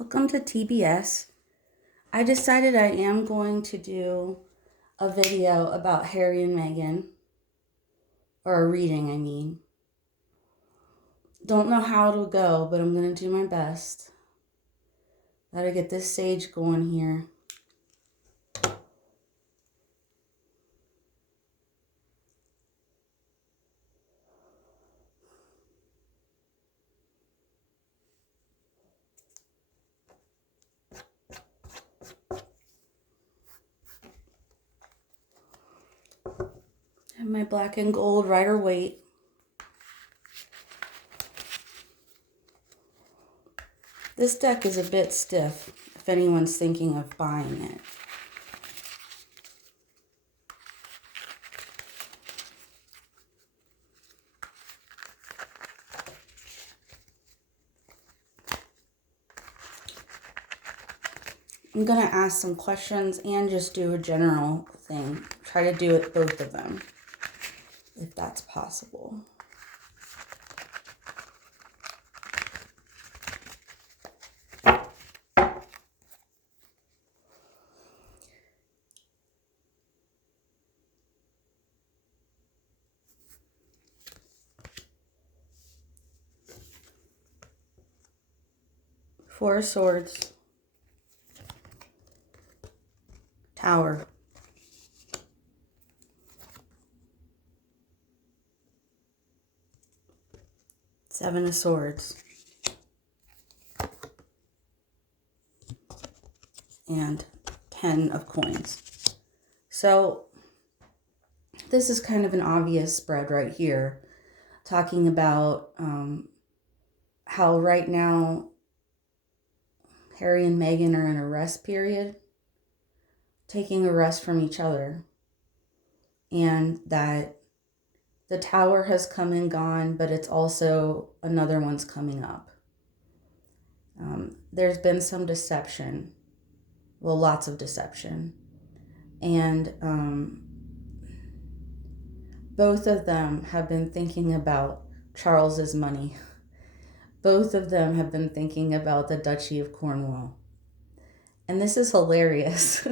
Welcome to TBS. I decided I am going to do a video about Harry and Meghan, or a reading, I mean. Don't know how it'll go, but I'm going to do my best. Gotta get this sage going here. Have my black and gold Rider-Waite. This deck is a bit stiff if anyone's thinking of buying it. I'm going to ask some questions and just do a general thing. Try to do it both of them, if that's possible. Four of Swords. Tower. Seven of Swords. And 10 of Coins. So this is kind of an obvious spread right here, talking about how right now Harry and Meghan are in a rest period, taking a rest from each other, and that the Tower has come and gone, but it's also another one's coming up. There's been some deception, well, lots of deception, and both of them have been thinking about Charles's money. Both of them have been thinking about the Duchy of Cornwall. And this is hilarious.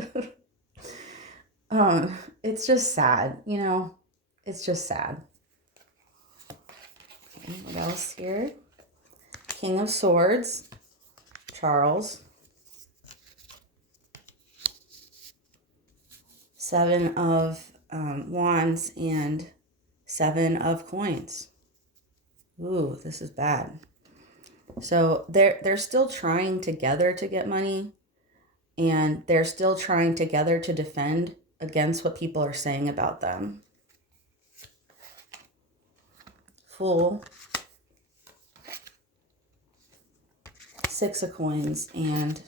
It's just sad, you know? It's just sad. Okay, what else here? King of Swords, Charles. Seven of Wands and Seven of Coins. Ooh, this is bad. So they're still trying together to get money, and they're still trying together to defend against what people are saying about them. Fool. Six of Coins and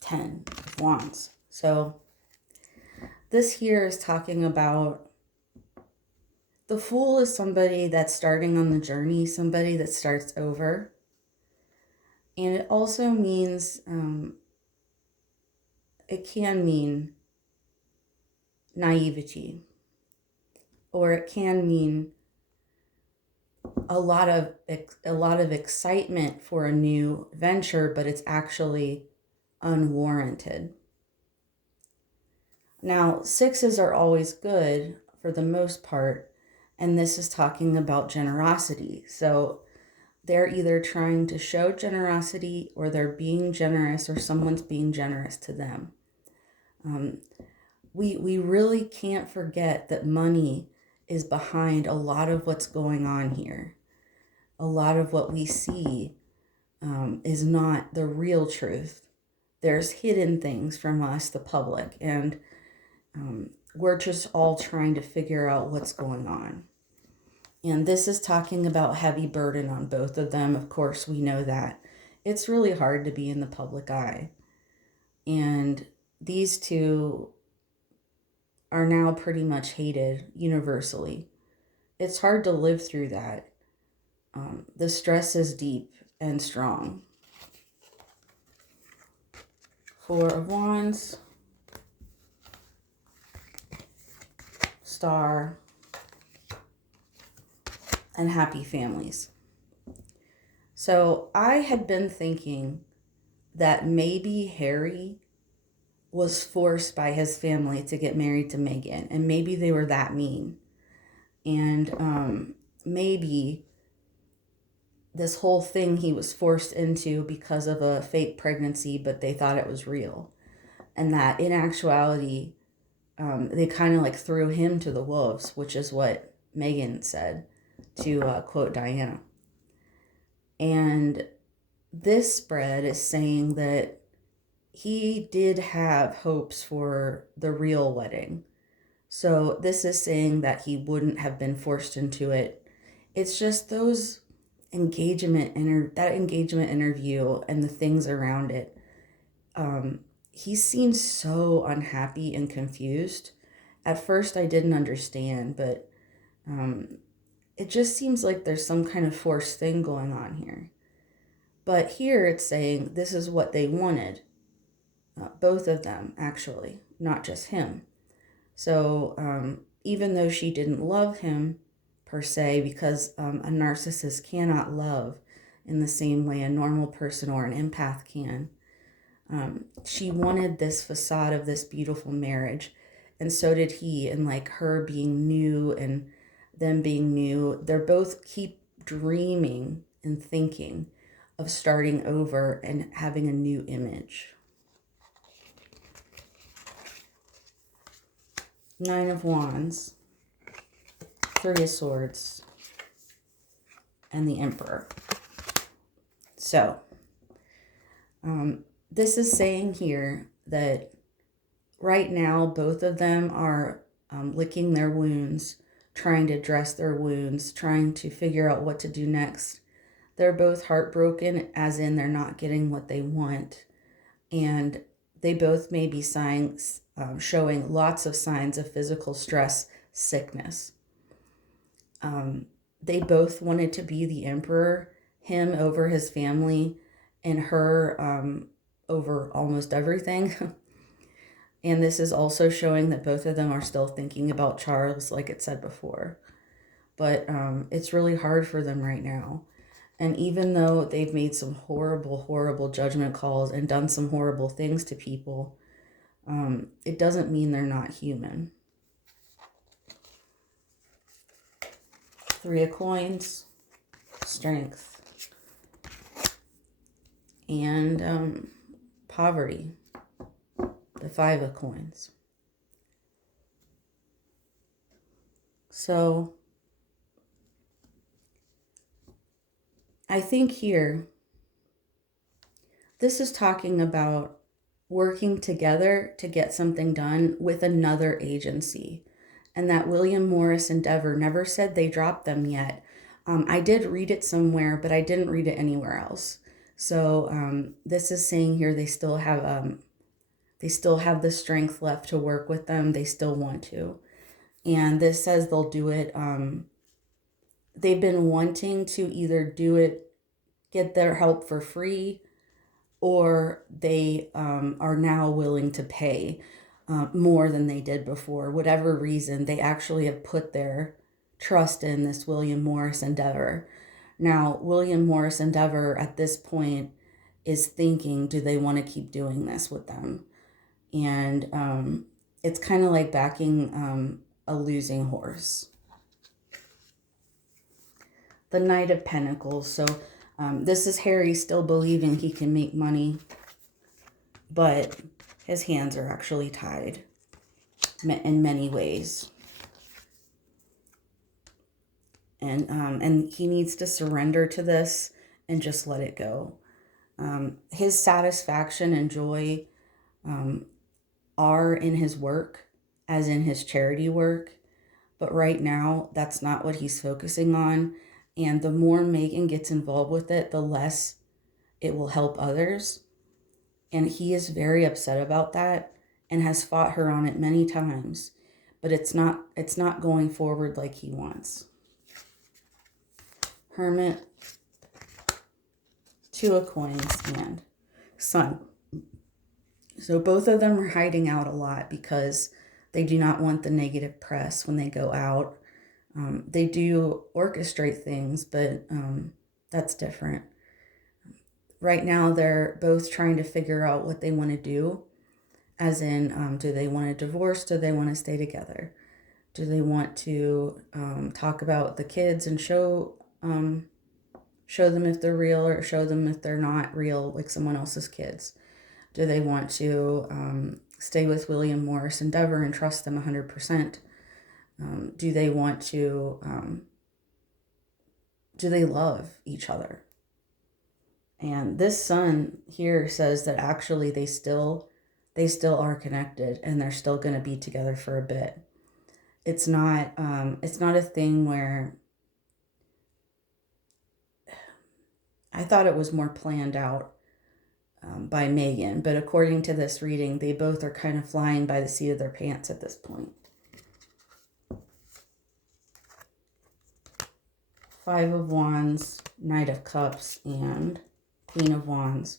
10 of Wands. So this here is talking about the Fool is somebody that's starting on the journey, somebody that starts over. And it also means, it can mean naivety, or it can mean a lot of excitement for a new venture, but it's actually unwarranted. Now, sixes are always good for the most part, and this is talking about generosity. So they're either trying to show generosity, or they're being generous, or someone's being generous to them. We really can't forget that money is behind a lot of what's going on here. A lot of what we see is not the real truth. There's hidden things from us, the public, and we're just all trying to figure out what's going on. And this is talking about heavy burden on both of them. Of course, we know that. It's really hard to be in the public eye. And these two are now pretty much hated universally. It's hard to live through that. The stress is deep and strong. Four of Wands. Star. And happy families. So I had been thinking that maybe Harry was forced by his family to get married to Meghan, and maybe they were that mean. And maybe this whole thing he was forced into because of a fake pregnancy, but they thought it was real. And that in actuality, they kind of like threw him to the wolves, which is what Meghan said, to quote Diana. And this spread is saying that he did have hopes for the real wedding. So this is saying that he wouldn't have been forced into it. It's just those that engagement interview and the things around it. He seems so unhappy and confused. At first, I didn't understand, but it just seems like there's some kind of forced thing going on here. But here it's saying this is what they wanted. Both of them, actually, not just him. So even though she didn't love him per se, because a narcissist cannot love in the same way a normal person or an empath can, she wanted this facade of this beautiful marriage. And so did he. And like her being new and them being new, they're both keep dreaming and thinking of starting over and having a new image. Nine of Wands, Three of Swords, and the Emperor. So, this is saying here that right now both of them are licking their wounds, trying to dress their wounds, trying to figure out what to do next. They're both heartbroken, as in they're not getting what they want. And they both may be showing lots of signs of physical stress, sickness. They both wanted to be the emperor, him over his family, and her over almost everything. And this is also showing that both of them are still thinking about Charles, like it said before. But it's really hard for them right now. And even though they've made some horrible, horrible judgment calls and done some horrible things to people, it doesn't mean they're not human. Three of Coins, Strength, and Poverty, the Five of Coins. So I think here, this is talking about working together to get something done with another agency. And that William Morris Endeavor never said they dropped them yet. I did read it somewhere, but I didn't read it anywhere else. So this is saying here they still have the strength left to work with them. They still want to. And this says they'll do it. They've been wanting to either do it, get their help for free, or they are now willing to pay more than they did before. Whatever reason, they actually have put their trust in this William Morris Endeavor. Now, William Morris Endeavor at this point is thinking, do they want to keep doing this with them? And it's kind of like backing a losing horse. The Knight of Pentacles. So this is Harry still believing he can make money, but his hands are actually tied in many ways. And he needs to surrender to this and just let it go. His satisfaction and joy are in his work, as in his charity work. But right now, that's not what he's focusing on. And the more Meghan gets involved with it, the less it will help others. And he is very upset about that and has fought her on it many times. But it's not going forward like he wants. Hermit, Two of Coins, and Sun. So both of them are hiding out a lot because they do not want the negative press when they go out. They do orchestrate things, but that's different. right now they're both trying to figure out what they want to do, as in, do they want to divorce? Do they want to stay together? Do they want to talk about the kids and show them if they're real, or show them if they're not real, like someone else's kids? Do they want to stay with William Morris Endeavor and trust them 100%? Do they want to, do they love each other? And this son here says that actually they still are connected, and they're still going to be together for a bit. It's not a thing where, I thought it was more planned out by Meghan, but according to this reading, they both are kind of flying by the seat of their pants at this point. Five of Wands, Knight of Cups, and Queen of Wands.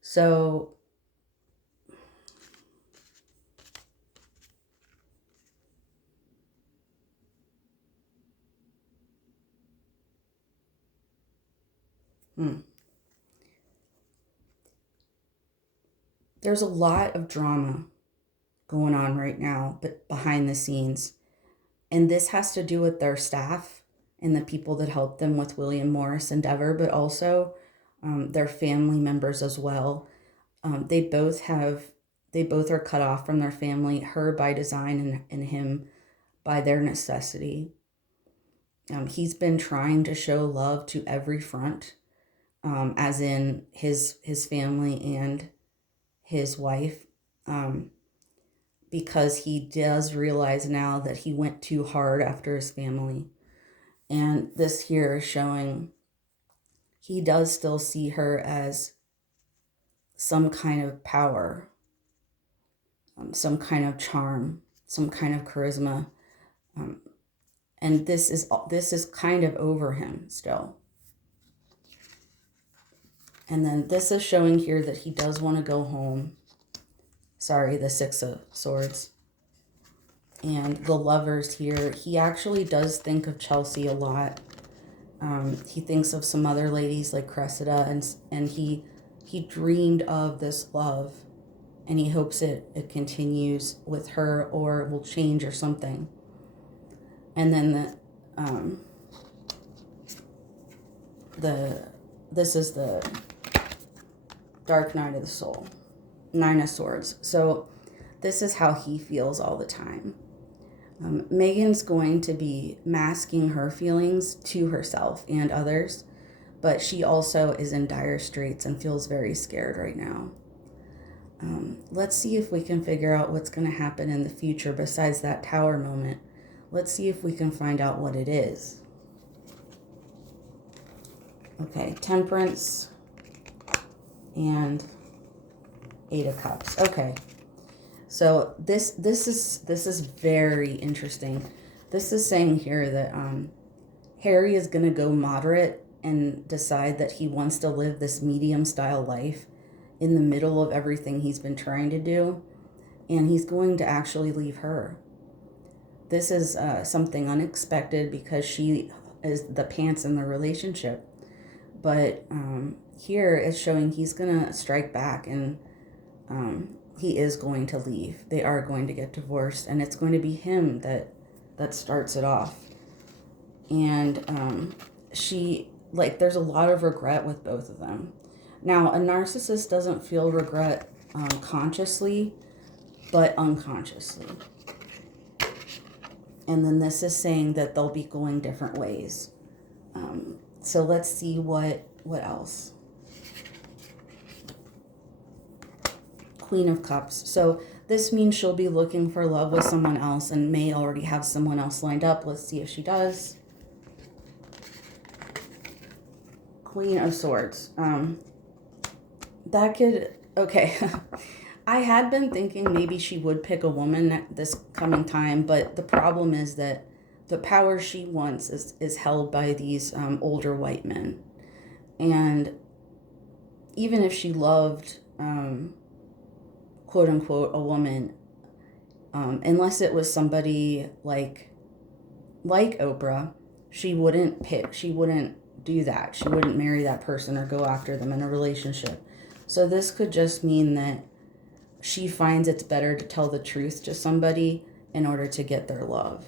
So there's a lot of drama going on right now, but behind the scenes. And this has to do with their staff and the people that helped them with William Morris Endeavor, but also their family members as well. They both are cut off from their family, her by design and him by their necessity. He's been trying to show love to every front, as in his family and his wife, because he does realize now that he went too hard after his family. And this here is showing he does still see her as some kind of power, some kind of charm, some kind of charisma. And this is kind of over him still. And then this is showing here that he does want to go home. Sorry, the Six of Swords. And the Lovers here, he actually does think of Chelsea a lot. He thinks of some other ladies like Cressida, and he dreamed of this love, and he hopes it continues with her, or will change or something. And then this is the Dark Night of the Soul, Nine of Swords. So this is how he feels all the time. Meghan's going to be masking her feelings to herself and others, but she also is in dire straits and feels very scared right now. Let's see if we can figure out what's going to happen in the future besides that tower moment. Let's see if we can find out what it is. Okay, Temperance and Eight of Cups. Okay. So this is very interesting. This is saying here that Harry is going to go moderate and decide that he wants to live this medium style life in the middle of everything he's been trying to do, and he's going to actually leave her. This is something unexpected because she is the pants in the relationship. But here it's showing he's going to strike back, and he is going to leave. They are going to get divorced, and it's going to be him that starts it off. And there's a lot of regret with both of them. Now, a narcissist doesn't feel regret consciously, but unconsciously. And then this is saying that they'll be going different ways. So let's see what else. Queen of Cups. So this means she'll be looking for love with someone else and may already have someone else lined up. Let's see if she does. Queen of Swords. Okay. I had been thinking maybe she would pick a woman this coming time, but the problem is that the power she wants is held by these older white men. And even if she loved, quote unquote, a woman, unless it was somebody like Oprah, she wouldn't do that. She wouldn't marry that person or go after them in a relationship. So this could just mean that she finds it's better to tell the truth to somebody in order to get their love.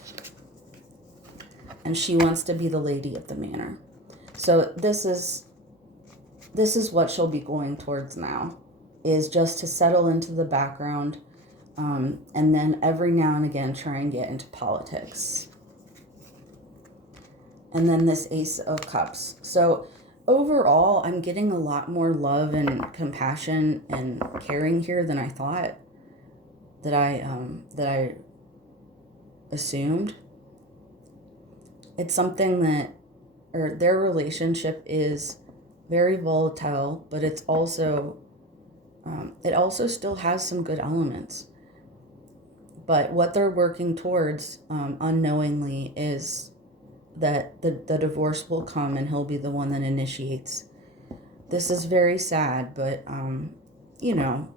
And she wants to be the lady of the manor. So this is what she'll be going towards now, is just to settle into the background, and then every now and again try and get into politics. And then this Ace of Cups. So overall, I'm getting a lot more love and compassion and caring here than I thought, that I assumed. It's something that, or their relationship is very volatile, but it's also, it also still has some good elements. But what they're working towards, unknowingly, is that the divorce will come and he'll be the one that initiates. This is very sad, but, you know,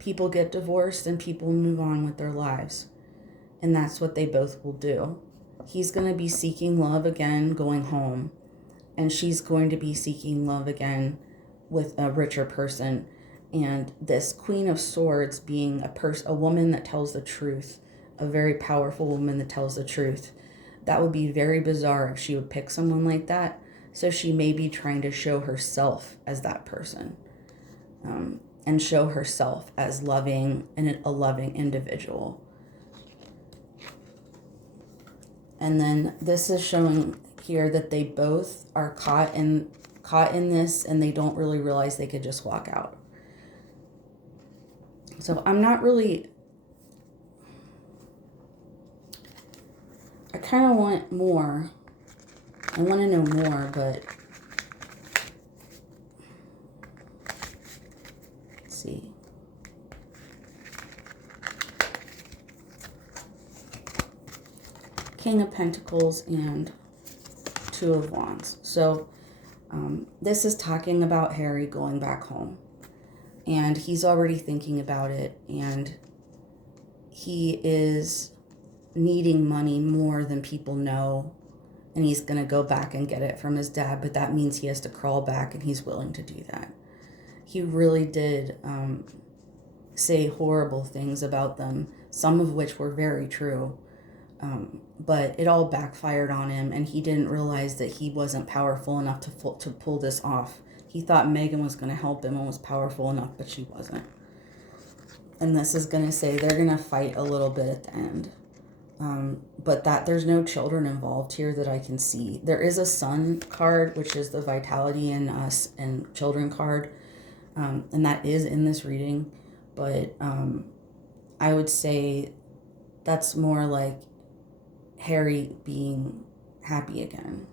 people get divorced and people move on with their lives. And that's what they both will do. He's going to be seeking love again, going home. And she's going to be seeking love again with a richer person. And this Queen of Swords being a woman that tells the truth, a very powerful woman that tells the truth. That would be very bizarre if she would pick someone like that. So she may be trying to show herself as that person, and show herself as loving and a loving individual. And then this is showing here that they both are caught in this, and they don't really realize they could just walk out. So I'm not really, I kind of want more. I want to know more, but let's see. King of Pentacles and Two of Wands. So this is talking about Harry going back home. And he's already thinking about it. And he is needing money more than people know. And he's going to go back and get it from his dad. But that means he has to crawl back, and he's willing to do that. He really did say horrible things about them, some of which were very true. But it all backfired on him, and he didn't realize that he wasn't powerful enough to pull this off. He thought Meghan was going to help him and was powerful enough, but she wasn't. And this is going to say they're going to fight a little bit at the end. But that there's no children involved here that I can see. There is a son card, which is the vitality and us and children card. And that is in this reading. But I would say that's more like Harry being happy again.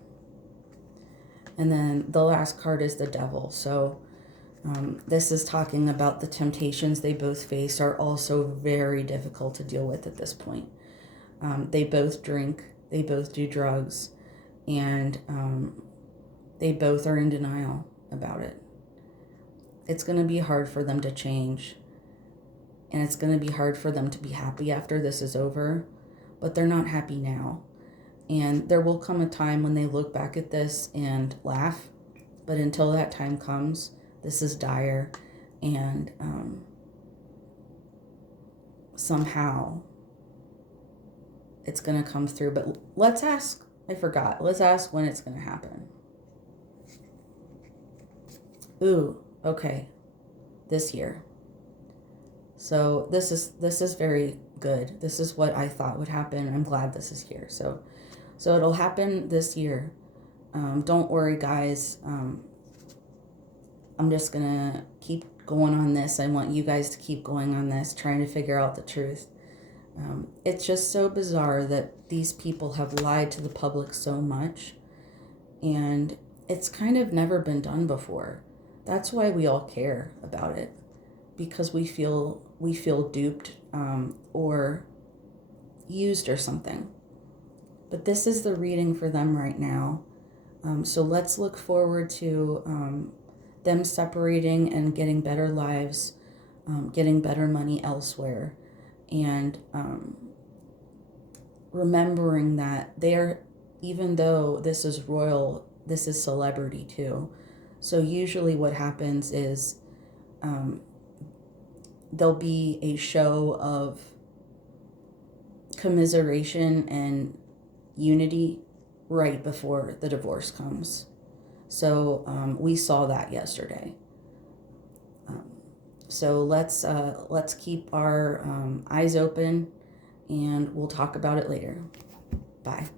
And then the last card is the Devil. So this is talking about the temptations they both face are also very difficult to deal with at this point. They both drink, they both do drugs, and they both are in denial about it. It's going to be hard for them to change, and it's going to be hard for them to be happy after this is over, but they're not happy now. And there will come a time when they look back at this and laugh. But until that time comes, this is dire. And somehow it's going to come through. But let's ask, I forgot, let's ask when it's going to happen. Ooh, okay. This year. So this is very good. This is what I thought would happen. I'm glad this is here. So it'll happen this year. Don't worry, guys. I'm just going to keep going on this. I want you guys to keep going on this, trying to figure out the truth. It's just so bizarre that these people have lied to the public so much. And it's kind of never been done before. That's why we all care about it. Because we feel duped or used or something. But this is the reading for them right now. So let's look forward to them separating and getting better lives, getting better money elsewhere, and remembering that even though this is royal, this is celebrity too. So usually what happens is there'll be a show of commiseration and unity right before the divorce comes. So we saw that yesterday. So let's keep our eyes open, and we'll talk about it later. Bye.